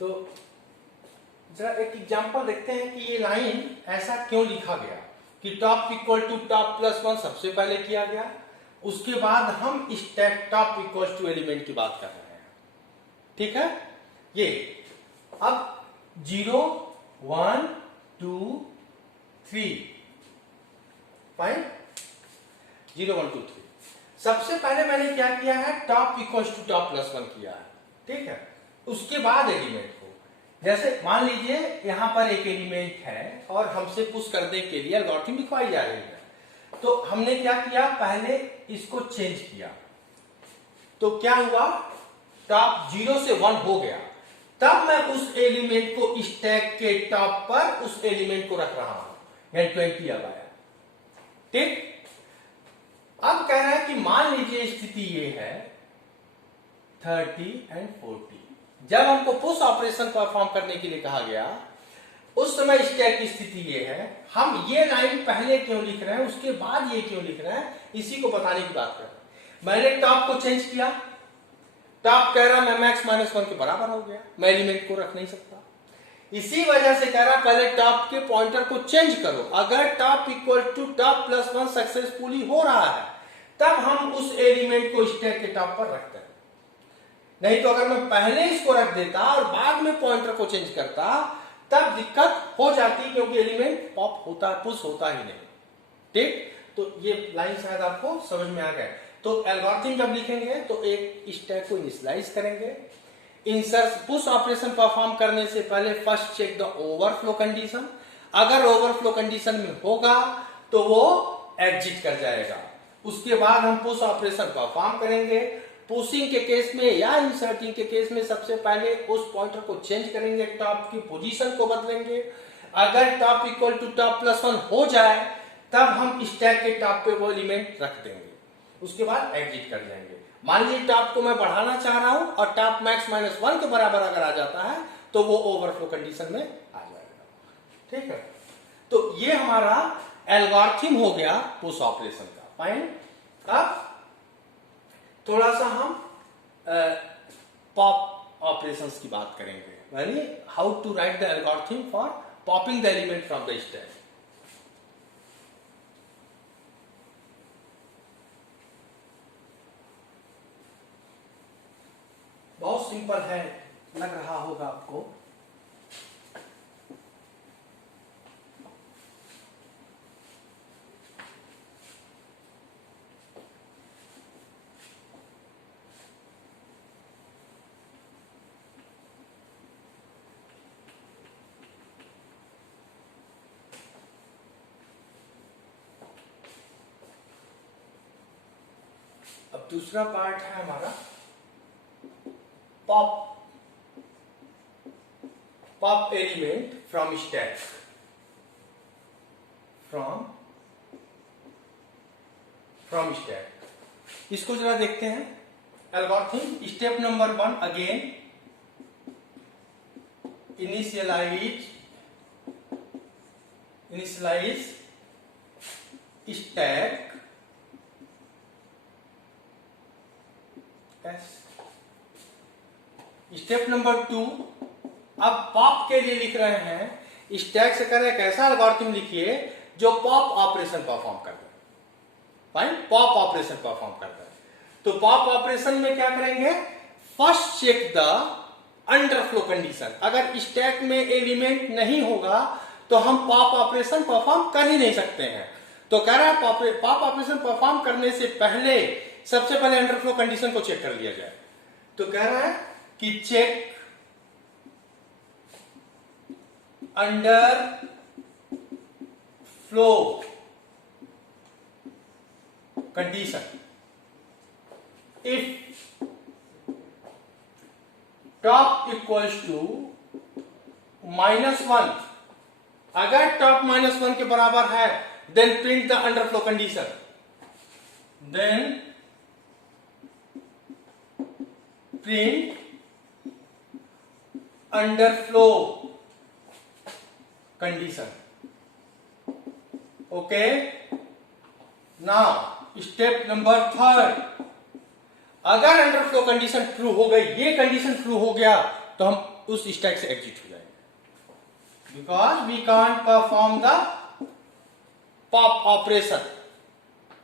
तो जरा एक एग्जांपल देखते हैं कि ये लाइन ऐसा क्यों लिखा गया कि top equal to top plus 1 सबसे पहले किया गया, उसके बाद हम stack top equal to element की बात कर रहे हैं। ठीक है, ये अब 0 1 2 3 फाइन, 0 1 2 3 सबसे पहले मैंने क्या किया है, top equal to top plus 1 किया है। ठीक है, उसके बाद एलिमेंट को, जैसे मान लीजिए यहां पर एक एलिमेंट है और हमसे पुश करने के लिए एल्गोरिथम लिखवाई जा रही है, तो हमने क्या किया, पहले इसको चेंज किया। तो क्या हुआ, टॉप 0 से 1 हो गया, तब मैं उस एलिमेंट को स्टैक के टॉप पर उस एलिमेंट को रख रहा हूं, यानी 20 अब आया। ठीक, अब कह रहा है कि मान लीजिए स्थिति ये है 30 एंड 40, जब हमको पुश ऑपरेशन परफॉर्म करने के लिए कहा गया उस समय स्टैक की स्थिति ये है। हम ये लाइन पहले क्यों लिख रहे हैं, उसके बाद ये क्यों लिख रहे हैं, इसी को बताने की बात कर रहे हैं। मैंने टॉप को चेंज किया, टॉप कह रहा मैं मैक्स -1 के बराबर हो गया, मैं एलिमेंट को रख नहीं सकता, इसी वजह से कह रहा पहले टॉप के पॉइंटर को चेंज करो। अगर top equal to top plus 1 successfully हो रहा है तब हम उस एलिमेंट को स्टैक के टॉप पर रखते हैं, नहीं तो अगर मैं पहले इसको रख देता और बाद में पॉइंटर को चेंज करता तब दिक्कत हो जाती, क्योंकि एलिमेंट पॉप होता, पुश होता ही नहीं। ठीक, तो ये लाइन शायद आपको समझ में आ गया। तो एल्गोरिथम जब लिखेंगे तो एक स्टैक को इनिशियलाइज करेंगे, इंसर्ट पुश ऑपरेशन परफॉर्म करने से पहले first check the overflow condition, अगर ओवरफ्लो कंडीशन में होगा तो वो एग्जिट कर जाएगा। उसके बाद हम पुश ऑपरेशन परफॉर्म करेंगे, पुशिंग के केस में या इंसर्टिंग के केस में सबसे पहले उस पॉइंटर को चेंज करेंगे, टॉप की पोजीशन को बदलेंगे। अगर top equal to top plus 1 हो जाए तब हम स्टैक के टॉप पे वो एलिमेंट रख देंगे, उसके बाद एग्जिट कर जाएंगे। मान लीजिए टॉप को मैं बढ़ाना चाह रहा हूं और टॉप मैक्स -1 के बराबर अगर आ जाता है तो वो ओवरफ्लो कंडीशन में आ जाएगा। ठीक है, तो ये हमारा एल्गोरिथम हो गया पुश ऑपरेशन का। फाइन, अब थोड़ा सा हम पॉप ऑपरेशंस की बात करेंगे, यानी how to write the algorithm for popping the element from the stack. बहुत सिंपल है, लग रहा होगा आपको। अब दूसरा पार्ट है हमारा pop element from stack, from stack. इसको जरा देखते हैं। Algorithm step number 1, again initialise stack step number 2, अब पॉप के लिए लिख रहे हैं, स्टैक से करें एक ऐसा एल्गोरिथम लिखिए जो पॉप ऑपरेशन परफॉर्म कर दे। फाइन, पॉप ऑपरेशन परफॉर्म करता है। तो पॉप ऑपरेशन में क्या करेंगे, first check the underflow condition. अगर स्टैक में एलिमेंट नहीं होगा तो हम पॉप ऑपरेशन परफॉर्म कर ही नहीं सकते हैं। तो कह रहा है पॉप ऑपरेशन परफॉर्म करने से पहले सबसे पहले अंडरफ्लो कंडीशन को चेक कर लिया जाए। तो कह रहा है कि check underflow condition if top equals to -1, अगर टॉप -1 के बराबर है then print the underflow condition, then print underflow condition. Okay, now step number 3, अगर अंडरफ्लो कंडीशन ट्रू हो गई, ये कंडीशन ट्रू हो गया तो हम उस स्टैक से एग्जिट हो जाएंगे, because we can't perform the pop operation.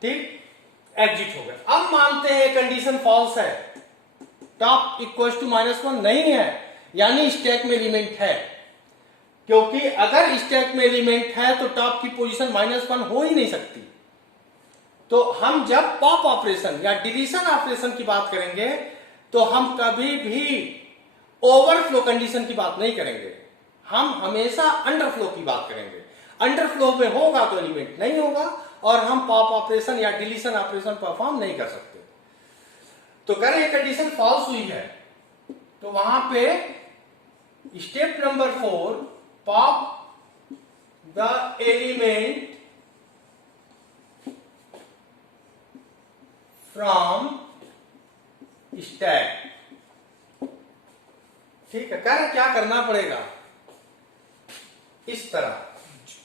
ठीक, एग्जिट हो गए। अब मानते हैं कंडीशन फॉल्स है, टॉप इक्वल्स टू -1 नहीं है, यानी स्टैक में एलिमेंट है, क्योंकि अगर स्टैक में एलिमेंट है तो टॉप की पोजीशन -1 हो ही नहीं सकती। तो हम जब पॉप ऑपरेशन या डिलीशन ऑपरेशन की बात करेंगे तो हम कभी भी ओवरफ्लो कंडीशन की बात नहीं करेंगे, हम हमेशा अंडरफ्लो की बात करेंगे। अंडरफ्लो में होगा तो एलिमेंट नहीं होगा और हम पॉप ऑपरेशन या डिलीशन ऑपरेशन परफॉर्म नहीं कर सकते। तो कह रहे कंडीशन फॉल्स हुई है, तो वहां पे step number 4, pop the element from stack. ठीक है, कह रहे क्या करना पड़ेगा, इस तरह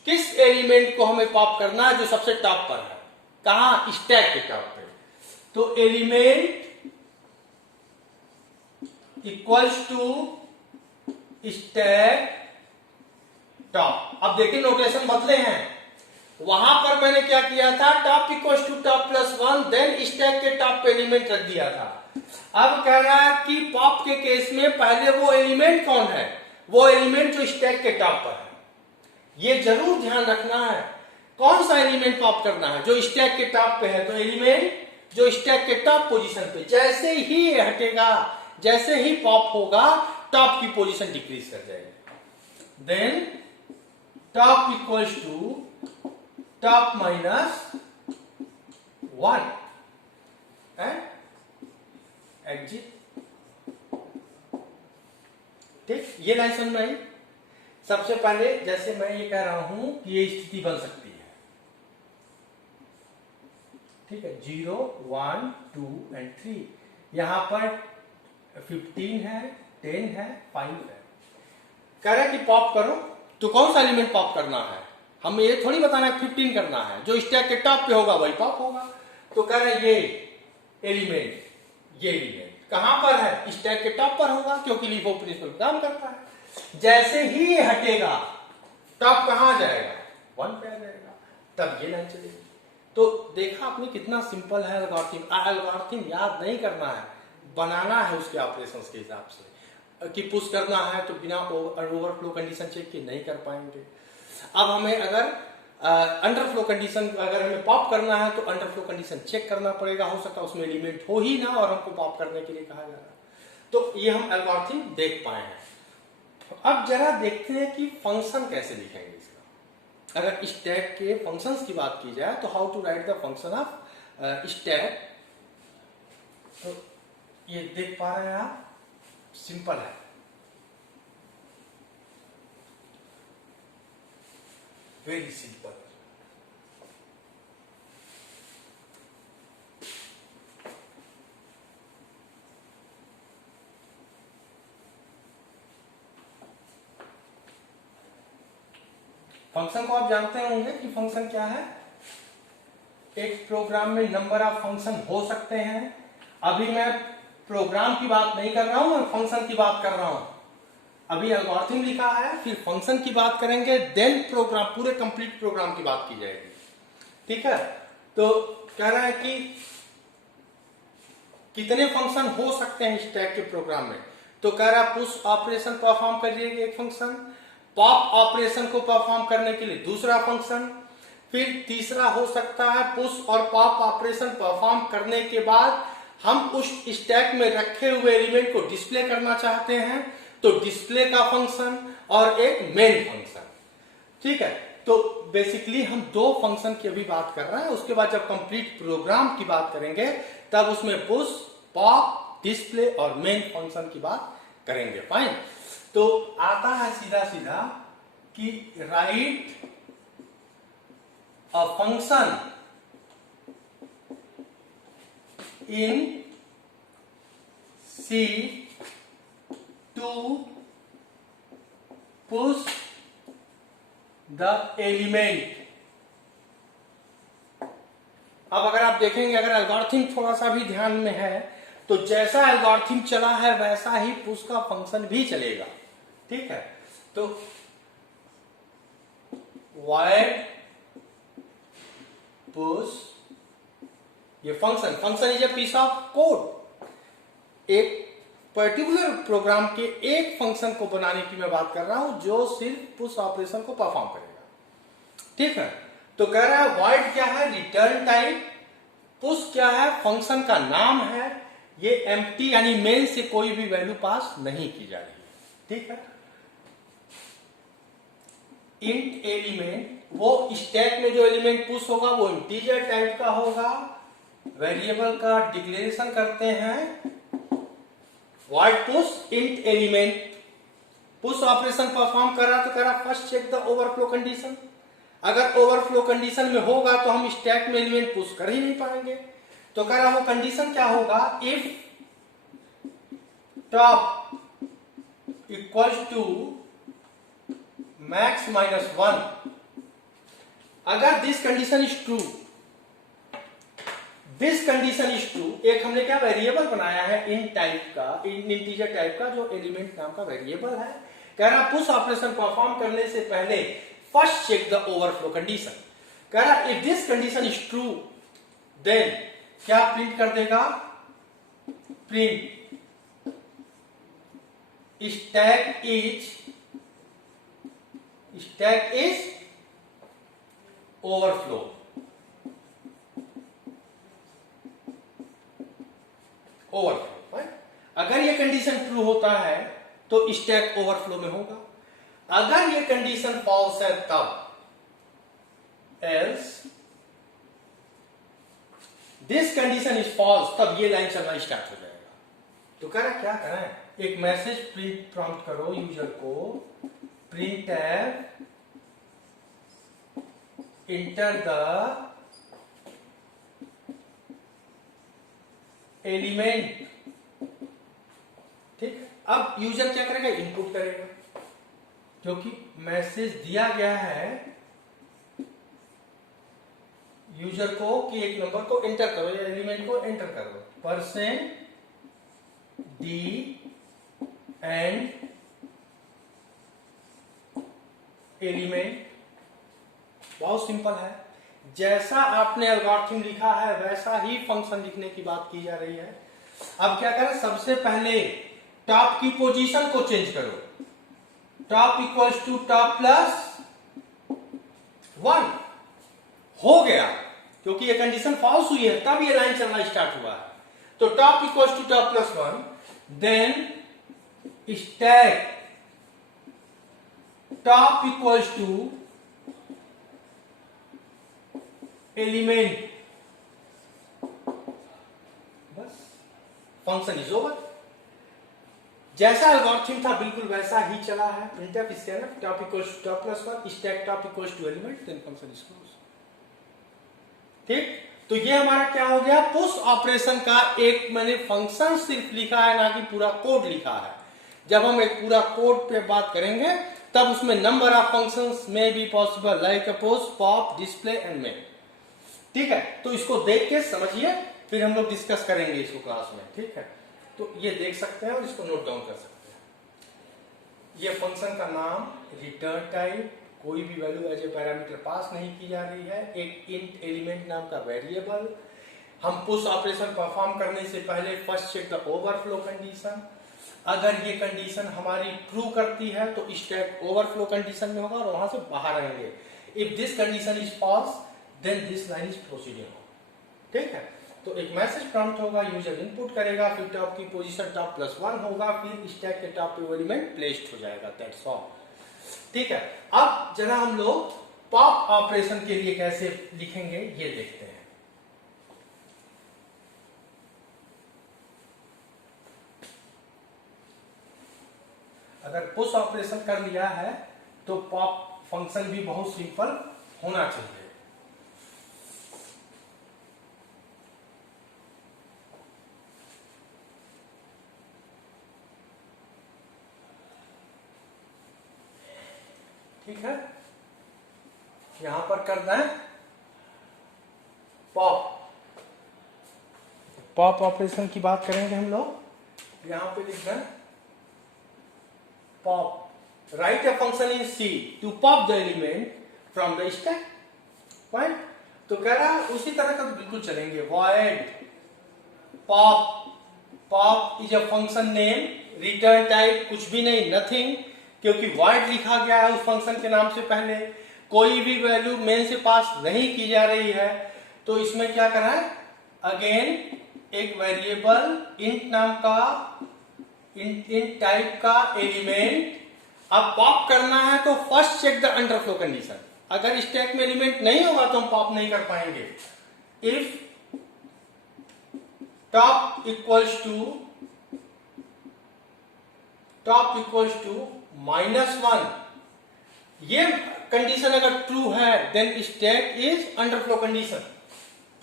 किस एलिमेंट को हमें पॉप करना है जो सबसे टॉप पर है, कहां, स्टैक के टॉप पे। तो element equals to stack top. अब देखिए नोटेशन बदले हैं, वहां पर मैंने क्या किया था, top equals to top +1 then stack के टॉप पे एलिमेंट रख दिया था। अब कह रहा है कि पॉप के केस में पहले वो एलिमेंट कौन है, वो एलिमेंट जो स्टैक के टॉप पर है। ये जरूर ध्यान रखना है, कौन सा एलिमेंट पॉप करना है, जो स्टैक के टॉप पे है। तो एलिमेंट जो स्टैक के टॉप पोजीशन पे, जैसे ही ये हटेगा, जैसे ही पॉप होगा, टॉप की पोजीशन डिक्रीज कर जाएगी। Then top equals to top -1 and exit. ठीक, ये लाइन समझ में आई। सबसे पहले जैसे मैं ये कह रहा हूं कि ये स्थिति बन सकती है, ठीक है, 0 1 2 एंड 3, यहां पर 15 है, 10 है, 5 है। कह रहा है कि पॉप करो, तो कौन सा एलिमेंट पॉप करना है, हमें ये थोड़ी बताना है 15 करना है, जो स्टैक के टॉप पे होगा वही पॉप होगा। तो कह रहा है ये एलिमेंट कहां पर है, स्टैक के टॉप पर होगा, क्योंकि लीफो प्रिंसिपल काम करता है। जैसे ही ये हटेगा, टॉप कहां जाएगा, 1 पे आ जाएगा, तब ये लाइन चलेगी। तो देखा आपने कितना सिंपल है एल्गोरिथम। एल्गोरिथम याद नहीं करना है, बनाना है उसके ऑपरेशंस के हिसाब से। कि पुश करना है तो बिना ओवरफ्लो कंडीशन चेक के नहीं कर पाएंगे। अब हमें अगर अंडरफ्लो कंडीशन, अगर हमें पॉप करना है तो अंडरफ्लो कंडीशन चेक करना पड़ेगा, हो सकता है उसमें एलिमेंट हो ही ना और हमको पॉप करने के लिए कहा जा रहा है। तो ये हम एल्गोरिथम देख पाए हैं। अब जरा देखते हैं कि फंक्शन कैसे लिखेंगे इसका। अगर स्टैक के फंक्शंस की बात की जाए तो how to write the function of stack. तो ये देख पा रहे हैं आप, सिंपल है, वेरी सिंपल। फंक्शन को आप जानते होंगे कि फंक्शन क्या है। एक प्रोग्राम में नंबर ऑफ फंक्शन हो सकते हैं। अभी मैं प्रोग्राम की बात नहीं कर रहा हूं, मैं फंक्शन की बात कर रहा हूं। अभी एल्गोरिथम लिखा है, फिर फंक्शन की बात करेंगे, देन प्रोग्राम, पूरे कंप्लीट प्रोग्राम की बात की जाएगी। ठीक है, तो कह रहा है कि कितने फंक्शन हो सकते हैं स्टैक के प्रोग्राम में। तो कह रहा है पुश ऑपरेशन परफॉर्म करिएगा एक फंक्शन, पॉप ऑपरेशन को परफॉर्म करने के लिए दूसरा फंक्शन, फिर तीसरा हो सकता है पुश और पॉप ऑपरेशन परफॉर्म करने के बाद हम उस स्टैक में रखे हुए एलिमेंट को डिस्प्ले करना चाहते हैं, तो डिस्प्ले का फंक्शन और एक मेन फंक्शन। ठीक है, तो बेसिकली हम 2 फंक्शन की अभी बात कर रहे हैं। उसके बाद जब कंप्लीट प्रोग्राम की बात करेंगे तब उसमें पुश, पॉप, डिस्प्ले और मेन फंक्शन की बात करेंगे। फाइन। तो आता है सीधा सीधा कि right a function in C to push the element। अब अगर आप देखेंगे, अगर एल्गोरिथम थोड़ा सा भी ध्यान में है तो जैसा एल्गोरिथम चला है वैसा ही पुश का फंक्शन भी चलेगा। ठीक है, तो void push, ये function is a piece of code. एक पर्टिकुलर प्रोग्राम के एक फंक्शन को बनाने की मैं बात कर रहा हूं जो सिर्फ पुश ऑपरेशन को परफॉर्म करेगा। ठीक है, तो कह रहा है void क्या है, रिटर्न टाइप, पुश क्या है, फंक्शन का नाम है, ये एम्प्टी यानी मेन से कोई भी वैल्यू पास नहीं की जा रही है। ठीक है, इंट एलिमेंट, वो स्टैक में जो एलिमेंट पुश होगा वो इंटीजर टाइप का होगा, वेरिएबल का डिक्लेरेशन करते हैं, void push int element, push operation perform कर रहा तो कह रहा first check the overflow condition. अगर ओवरफ्लो कंडीशन में होगा तो हम स्टैक में एलिमेंट पुश कर ही नहीं पाएंगे, तो कह रहा वो कंडीशन क्या होगा, if top equals to max minus 1, अगर this condition is true, this condition is true, एक हमने क्या वेरिएबल बनाया है इन टाइप का, इन इंटीजर टाइप का जो एलिमेंट नाम का वेरिएबल है, कह रहा पुश ऑपरेशन परफॉर्म करने से पहले first check the overflow condition. कह रहा if this condition is true then क्या प्रिंट कर देगा, print stack is overflow. Overflow, अगर ये कंडीशन ट्रू होता है तो स्टैक ओवरफ्लो में होगा, अगर ये कंडीशन फॉल्स है तब else this condition is false, तब ये लाइन चलना स्टार्ट हो जाएगा। तो कह रहा क्या करें, एक मैसेज प्रिंट प्रॉम्प्ट करो यूजर को, प्रिंट इंटर द एलिमेंट। ठीक, अब यूजर क्या करेगा, इनपुट करेगा, क्योंकि मैसेज दिया गया है यूजर को कि एक नंबर को एंटर करो या एलिमेंट को एंटर करो, %d एंड एलिमेंट। बहुत सिंपल है, जैसा आपने एल्गोरिथम लिखा है वैसा ही फंक्शन लिखने की बात की जा रही है। अब क्या करें, सबसे पहले टॉप की पोजीशन को चेंज करो, top equals to top plus 1 हो गया, क्योंकि ये कंडीशन फॉल्स हुई है तब ये लाइन चलना स्टार्ट हुआ है। तो top equals to top plus 1, then stack top equals to element, बस फंक्शन इज ओवर। जैसा एल्गोरिथम था बिल्कुल वैसा ही चला है, printf scanf top equals to top plus 1, stack top equals to element, then function is close. ठीक, तो ये हमारा क्या हो गया, पुश ऑपरेशन का एक मैंने फंक्शन सिर्फ लिखा है, ना कि पूरा कोड लिखा है। जब हम एक पूरा कोड पे बात करेंगे तब उसमें नंबर ऑफ फंक्शंस में be possible, like push, pop, display and make. ठीक है, तो इसको देख के समझिए, फिर हम लोग डिस्कस करेंगे इसको क्लास में। ठीक है, तो ये देख सकते हैं और इसको नोट डाउन कर सकते हैं। ये फंक्शन का नाम, रिटर्न टाइप, कोई भी value as a parameter pass नहीं की जा रही है, एक इंट एलिमेंट नाम का वेरिएबल। हम पुश ऑपरेशन परफॉर्म करने से पहले first check the overflow condition, अगर ये कंडीशन हमारी ट्रू करती है तो स्टैक ओवरफ्लो कंडीशन में होगा और वहां से बाहर आएंगे। If this condition is false then this line is proceeding. ठीक है, तो एक मैसेज प्रॉम्प्ट होगा, यूजर इनपुट करेगा, फिर टॉप की पोजीशन टॉप प्लस 1 होगा, फिर स्टैक के टॉप पे एलिमेंट प्लेस्ड हो जाएगा, दैट्स ऑल। ठीक है, अब जरा हम लोग पॉप ऑपरेशन के लिए कैसे लिखेंगे ये देखते हैं। अगर पुश ऑपरेशन कर लिया है तो पॉप फंक्शन भी बहुत सिंपल होना चाहिए। ठीक है, यहां पर करना है पॉप। पॉप ऑपरेशन की बात करेंगे हम लोग, यहां पे लिखना है pop. write a function in C to pop the element from the stack. Fine? तो कह रहा उसी तरह का बिल्कुल चलेंगे. void pop. pop is a function name. return type कुछ भी नहीं, nothing, क्योंकि void लिखा गया है उस फंक्शन के नाम से पहले. कोई भी वैल्यू मेन से पास नहीं की जा रही है. तो इसमें क्या करना है, अगेन एक वेरिएबल इंट नाम का, इंट टाइप का एलिमेंट अब पॉप करना है. तो first check the underflow condition. अगर स्टैक में एलिमेंट नहीं होगा तो हम पॉप नहीं कर पाएंगे. इफ टॉप इक्वल्स टू -1, ये कंडीशन अगर ट्रू है then stack is underflow condition.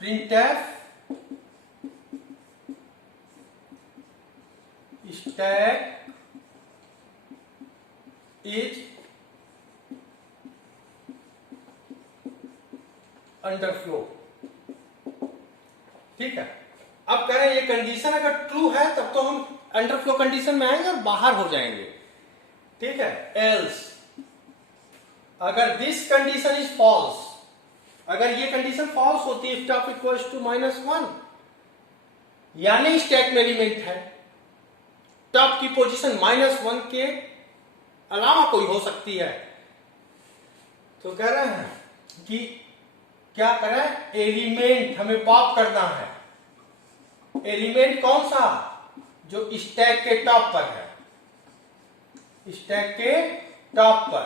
printf stack is underflow. ठीक है. अब कह रहे हैं ये कंडीशन अगर ट्रू है तब तो हम अंडरफ्लो कंडीशन में आएंगे और बाहर हो जाएंगे. ठीक है. एल्स अगर दिस कंडीशन इज फॉल्स, अगर ये कंडीशन फॉल्स होती है, टॉप इक्वल्स टू -1, यानी स्टैक में एलिमेंट है. टॉप की पोजीशन -1 के अलावा कोई हो सकती है. तो कह रहे हैं कि क्या करें, एलिमेंट हमें पॉप करना है. एलिमेंट कौन सा, जो स्टैक के टॉप पर है. स्टैक के टॉप पर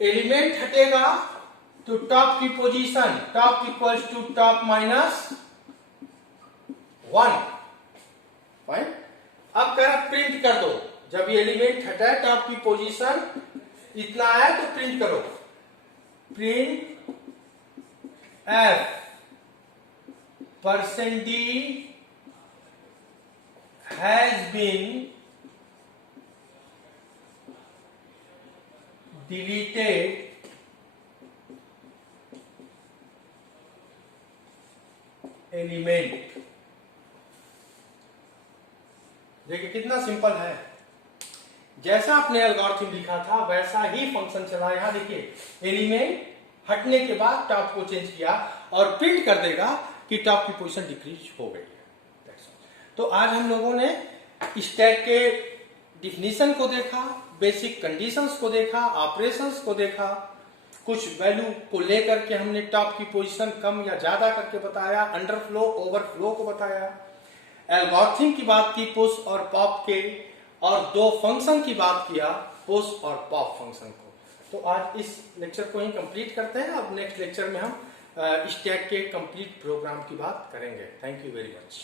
एलिमेंट हटेगा तो टॉप की position, top equals to top -1. Fine. अब कह रहा प्रिंट कर दो. जब ये एलिमेंट हटा है टॉप की पोजीशन इतना है तो प्रिंट करो. Print f %d has been deleted element. देखिए कितना सिंपल है. जैसा आपने एल्गोरिथम लिखा था वैसा ही फंक्शन चला. यहां देखिए एलिमेंट हटने के बाद टॉप को चेंज किया और प्रिंट कर देगा कि टॉप की पोजीशन डिक्रीज हो गई है. तो आज हम लोगों ने स्टैक के डिफिनीशन को देखा, बेसिक कंडीशंस को देखा, ऑपरेशंस को देखा, कुछ वैल्यू को लेकर के हमने टॉप की पोजीशन कम या ज्यादा करके बताया, अंडरफ्लो ओवरफ्लो को बताया, एल्गोरिथम की बात की पुश और पॉप के, और दो फंक्शन की बात किया, पुश और पॉप फंक्शन को. तो आज इस लेक्चर को ही कंप्लीट करते हैं. अब नेक्स्ट लेक्चर में हम स्टैक के कंप्लीट प्रोग्राम की बात करेंगे. Thank you very much.